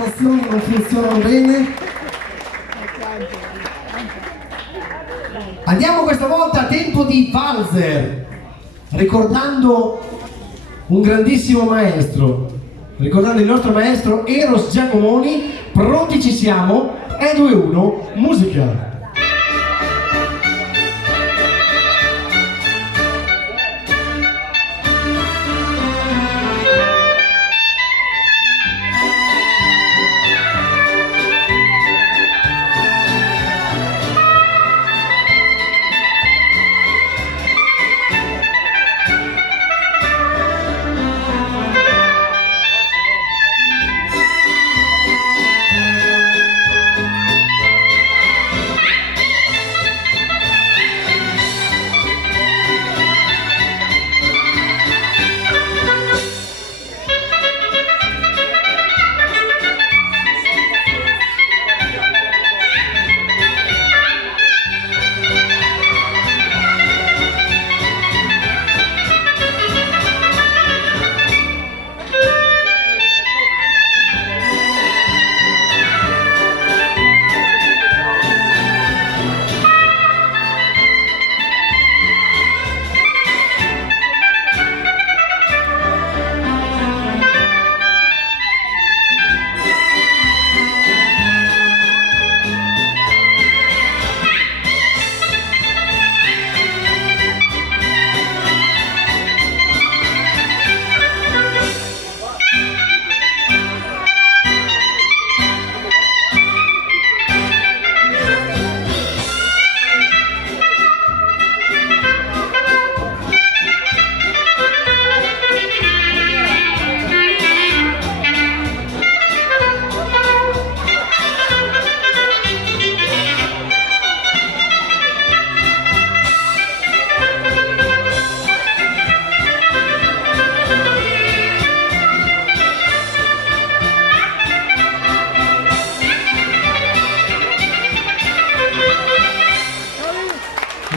collaborazioni non funzionano bene. Andiamo questa volta a tempo di valzer, ricordando un grandissimo maestro, ricordando il nostro maestro Eros Giacomoni. Pronti ci siamo? 2, 1, musica!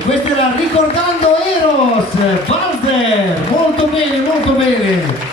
Questa era Ricordando Eros, valzer, molto bene, molto bene.